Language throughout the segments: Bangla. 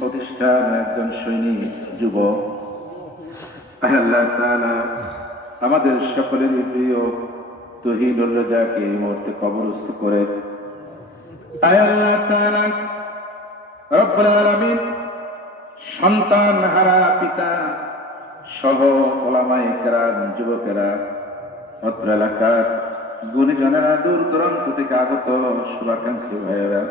প্রতিষ্ঠান একজন সৈনিক, যুবক। আল্লাহ আমাদের সকলেরই প্রিয় তহিনুর রাজাকে এই মুহূর্তে কবরস্থ করে। আল্লাহ সন্তান হারা পিতা সহ ওলামায়ে কেরাম, যুবকেরা অত্র এলাকার গুণীজনেরা দূর দূরান্ত থেকে আগত শুভাকাঙ্ক্ষী ভাইয়েরা।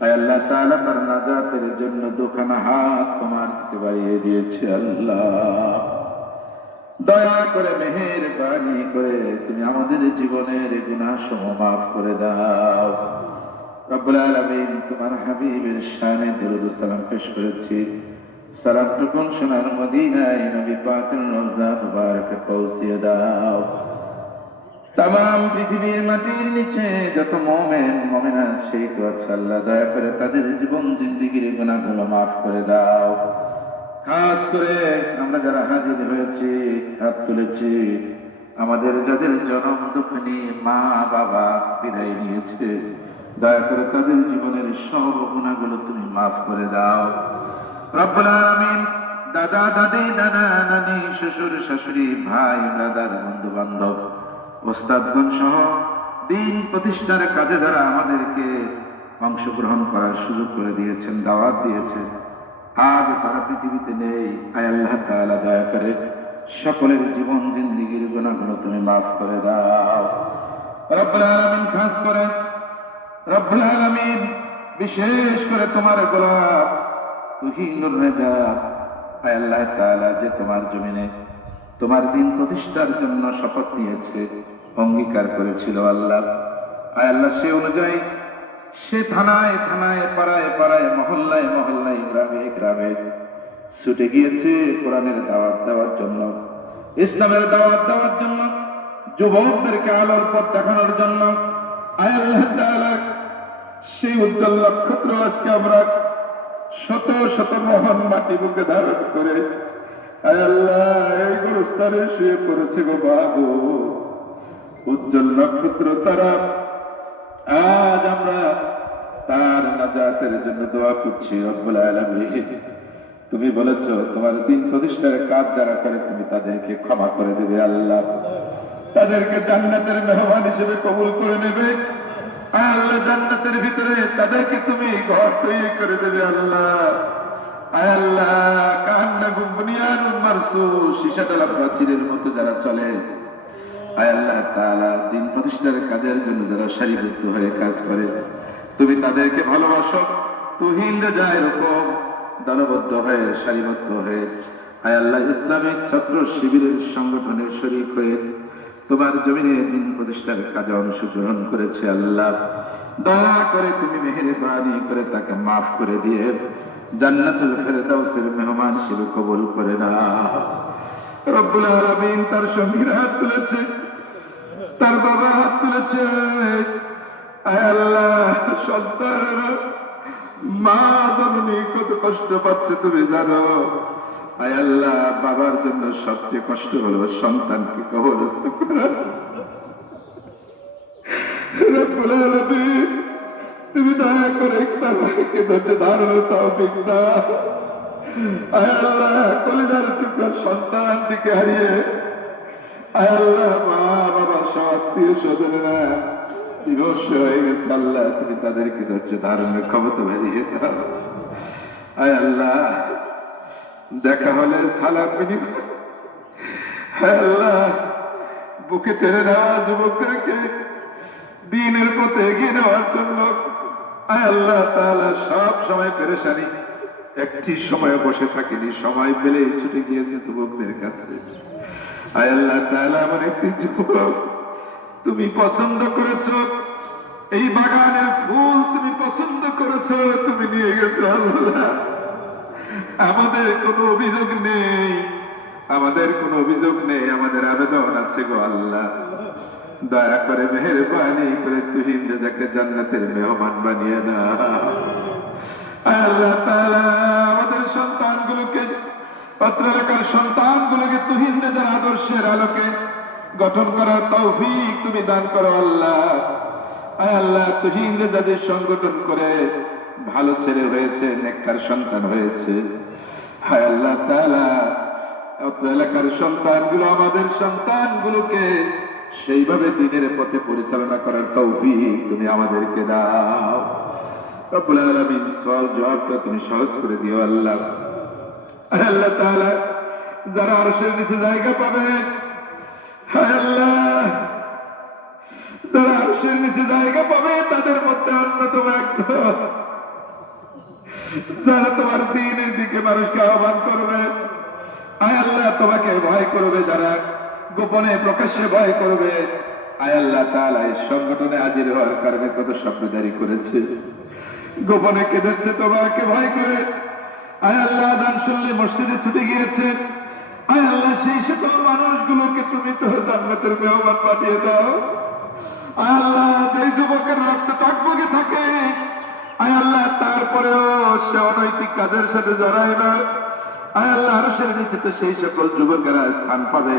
আয় আল্লাহ তাআলা তার নাজাতের জন্য দুখানা হাত তোমার দিকে বাড়িয়ে দিয়েছে আল্লাহ। দয়া করে মেহের বাণী করে তুমি আমাদের জীবনের গুনাহ সমূহ মাফ করে দাও। রব্বুল আলামিন তোমার হাবিবের শানে দরুদ সালাম পেশ করেছি। সালাম টুকুন সোনার মদিনায় নবী পাকের রওজা মুবারকে পৌঁছিয়ে দাও। তাম পৃথিবীর মাটির নিচে যত মোমেন, মোমেনা সেই তো আল্লাহ দয়া করে তাদের জীবন, জিন্দিগির গুণাগুলো মাফ করে দাও। খাস করে আমরা যারা হাজির হয়েছি, হাত তুলেছি, আমাদের যাদের জনম দুঃখিনী মা বাবা বিদায় নিয়েছে, দয়া করে তাদের জীবনের সব গুণাগুলো তুমি মাফ করে দাও। রব্বুল আলামিন, দাদা, দাদি, নানা, নানি, শ্বশুর, শাশুড়ি, ভাই, ব্রাদার বন্ধু বান্ধব ওস্তাদগণ সহ দিন প্রতিষ্ঠার কাজে যারা আমাদেরকে অংশগ্রহণ করার সুযোগ করে দিয়েছেন, দাওয়াত দিয়েছে আজ তারা পৃথিবীতে নেই। আয় আল্লাহ তাআলা, দয়া করে সকলের জীবন, জিন্দিগির গুণাগুলো তুমি মাফ করে দাও। রব্বুল আলামিন, খাস করে, রব্বুল আলামিন, বিশেষ করে তোমার গোলাপ যে তোমার জমিনে তোমার দিন প্রতিষ্ঠার জন্য শপথ নিয়েছে, অঙ্গীকার করেছিল আল্লাহ। আয় আল্লাহ, সে অনুযায়ী সে থানায় থানায়, পাড়ায় পাড়ায়, মহল্লায় মহল্লায়, গ্রামে গ্রামে ছুটে গিয়েছে কোরআনের দাওয়াত দেওয়ার জন্য, ইসলামের দাওয়াত দেওয়ার জন্য, যুবকদেরকে আলোর পথ দেখানোর জন্য। আয় আল্লাহ সেই উজ্জ্বল নক্ষত্র আজকে আমরা শত শত মহান মাটি বুকে ধারণ করে। গো উজ্জ্বল নক্ষত্র তারা, আজ আমরা তার জন্য দোয়া করছি তুমি বলেছ, তোমার দিন প্রতিষ্ঠার কাজ যারা করে, তুমি তাদেরকে ক্ষমা করে দেবে আল্লাহ। তাদেরকে জান্নাতের মেহমান হিসেবে কবুল করে নেবে। আল্লাহ জান্নাতের ভিতরে তাদেরকে তুমি ঘর তৈরি করে দেবে আল্লাহ। আয় আল্লাহ প্রাচীরের মতো যারা চলে। দিন কাজের জন্য যারা হয়ে কাজ করে, তুমি তাদেরকে ভালোবাসো দলবদ্ধ হয়ে, সারিবদ্ধ হয়ে, আয় আল্লাহ ইসলামিক ছাত্র শিবিরের সংগঠনের শরীর হয়ে তোমার জমিনে দিন প্রতিষ্ঠার কাজে অংশগ্রহণ করেছে আল্লাহ। দয়া করে তুমি মেহেরবানি করে তাকে মাফ করে দিয়ে জান্নাতুল ফেরদাউসের মেহমান হিসেবে কবুল করে না রব্বুল আলামিন তার সঙ্গীরা হাত তুলেছে, তার বাবা হাত তুলেছে। আয় আল্লাহ সন্তান মা জননী কত কষ্ট পাচ্ছে তুমি জানো। আল্লাহ, বাবার জন্য সবচেয়ে কষ্ট হলো সন্তানকে কবরস্থ করা। তুমি দয়া করে তাকে ধরতে দাঁড়ানো তৌফিক দাও। আয় আল্লাহ, কলিজার টুকরা সন্তান দিকে হারিয়ে। আয় আল্লাহ, মা, বাবা, সব আত্মীয় স্বজনেরা আল্লাহ তাদেরকে ধৈর্য ধারণের ক্ষমতা বেরিয়ে দাও। আয় আল্লাহ দেখা হলে সালাম বিনিময় আল্লাহ, বুকে টেনে নেওয়া যুবকদেরকে দিনের পথে এগিয়ে নেওয়ার জন্য আল্লাহ তাআলা সব সময় পেরেশানি। একটি সময় বসে থাকিনি, সময় পেলে ছুটে গিয়েছে যুবকদের কাছে। আয় আল্লাহ তাআলা আমার একটি যুবক, তুমি পছন্দ করেছ, এই বাগানের ফুল তুমি পছন্দ করেছ, তুমি নিয়ে গেছো আল্লাহ। আমাদের কোনো অভিযোগ নেই। আমাদের কোনো অভিযোগ নেই, আমাদের আবেদন আছে গো আল্লাহ। দয়া করে মেহেরবানি করে তুহিন যাকে জান্নাতের মেহমান বানিয়ে না আল্লাহ আমাদের সন্তানগুলোকে পত্র এলাকার সন্তানগুলোকে তুহিন আদর্শের আলোকে গঠন করার তৌফিক তুমি দান করো আল্লাহ। আল্লাহ তুহিনরে যাদের সংগঠন করে ভালো ছেলে হয়েছে, নেককার সন্তান হয়েছে। হায় আল্লাহ অত এলাকার সন্তানগুলো, আমাদের সন্তানগুলোকে সেইভাবে দিনের পথে পরিচালনা করার তৌফিক তুমি আমাদেরকে দাও। রব্বুল আলামিন সওয়াল জবাবটা তুমি সহজ করে দিও আল্লাহ। আল্লাহ তাআলা, যারা আরশের নিচে জায়গা পাবে, হায় আল্লাহ, যারা আরশের নিচে জায়গা পাবে, তাদের মধ্যে অন্যতম একজন। যারা তোমার দিনের দিকে মানুষকে আহ্বান করবে, আয় আল্লাহ তোমাকে ভয় করবে যারা গোপনে প্রকাশ্যে ভয় করবে। আয় আল্লাহ তাআলা এই সংগঠনে হাজির হওয়ার কারণে কত স্বপ্ন জারি করেছে। গোপনে কেঁদেছে তোমাকে ভয় করে। আয় আল্লাহ দান শুনলে মসজিদে ছুটে গিয়েছে। আয় আল্লাহ সেই সকল মানুষগুলোকে তুমি তো জান্নাতের মেহমান পাঠিয়ে দাও। আল্লাহ যে যুবকের রক্ত টকবগে থাকে আল্লাহ, তারপরেও সে অনৈতিক কাজের সাথে জড়ায় না। আয় আল্লাহ আরশের নিচে তো সেই সকল যুবকেরা স্থান পাবে।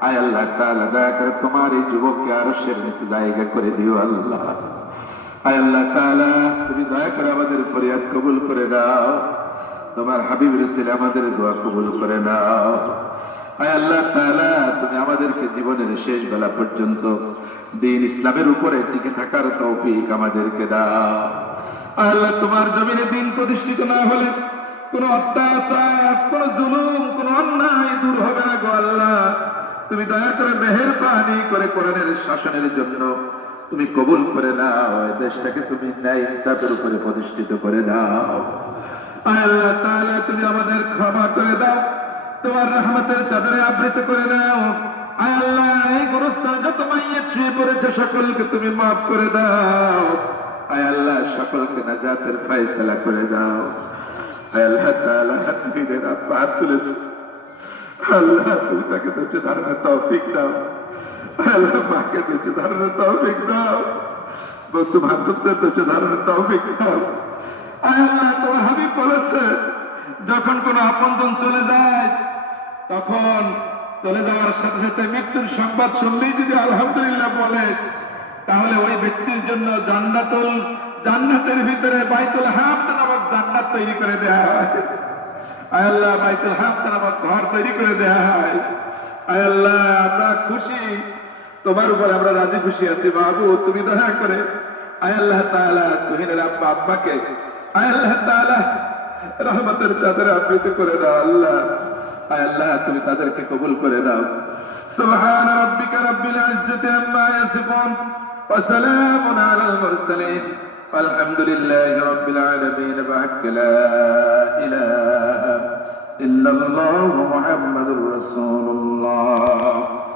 আয় আল্লাহ, তাআলা, দয়া করে তোমার এই যুবককে আরও আরশের নিচে জায়গা করে দিও আল্লাহ। আয় আল্লাহ, তাআলা, তুমি দয়া করে আমাদের ফরিয়াদ কবুল করে দাও। তোমার হাবিব রসুল আমাদের দোয়া কবুল করে নাও। আয় আল্লাহ, তাআলা, তুমি আমাদেরকে জীবনের শেষ বেলা পর্যন্ত দিন ইসলামের উপরে টিকে থাকার তৌফিক আমাদেরকে দাও। আল্লাহ, তোমার জমিনে দিন প্রতিষ্ঠিত না হলে কোন অত্যাচার, কোন জুলুম, কোন অন্যায় দূর হবে না গো আল্লাহ। তুমি দয়া করে মেহের পানি করে কোরআনের শাসনের জন্য তুমি কবুল করে নাও দেশটাকে তুমি ন্যায় ইনসাফের উপরে প্রতিষ্ঠিত করে দাও আল্লাহ তাআলা, তুমি আমাদের ক্ষমা করে দাও, তোমার রহমতের চাদরে আবৃত করে আয় আল্লাহ, এই গোরস্থানে যত মাইয়ে ছুঁয়ে পড়েছে, সকলকে তুমি মাফ করে দাও। আয় আল্লাহ, সকলকে নাজাতের ফয়সালা করে দাও। আয় আল্লাহ তাআলা হাতবিদের আব্বা হাত তুলেছে। আল্লাহ, তুমি তাকে ধৈর্য ধারণের তৌফিক দাও। আল্লাহ মাকে ধৈর্য ধারণের তৌফিক দাও। বস্তু ভাগ্যদের ধৈর্য ধারণের তৌফিক দাও। আয় আল্লাহ, তোমার হাবিব বলেছে, যখন কোন আপনজন চলে যায়, তখন চলে যাওয়ার সাথে সাথে মৃত্যুর সংবাদ শুনলেই যদি আলহামদুলিল্লাহ বলে তাহলে ওই ব্যক্তির জন্য জান্নাতুল, জান্নাতের ভিতরে বাইতুল হাফ নামক জান্নাত তৈরি করে দেয়া হয়। আল্লাহ, বাইতুল হাফ নামক ঘর তৈরি করে দেয়া হয়। আল্লাহ, আমরা খুশি। তোমার উপর আমরা রাজি খুশি আছি, বাবু, তুমি দয়া করে। আল্লাহ তাআলা, তুহিনের আব্বা, আব্বাকে। আল্লাহ তাআলা, রহমতের চাদর আবৃত করে দাও, আল্লাহ। আল্লাহ, তুমি তাদেরকে কবুল করে দাও। সুবহান রব্বিকা রব্বিল ইজ্জাতি আম্মা ইয়াসিফুন। وسلام على المرسلين. والحمد لله رب العالمين. بحق لا إله إلا الله محمد رسول الله.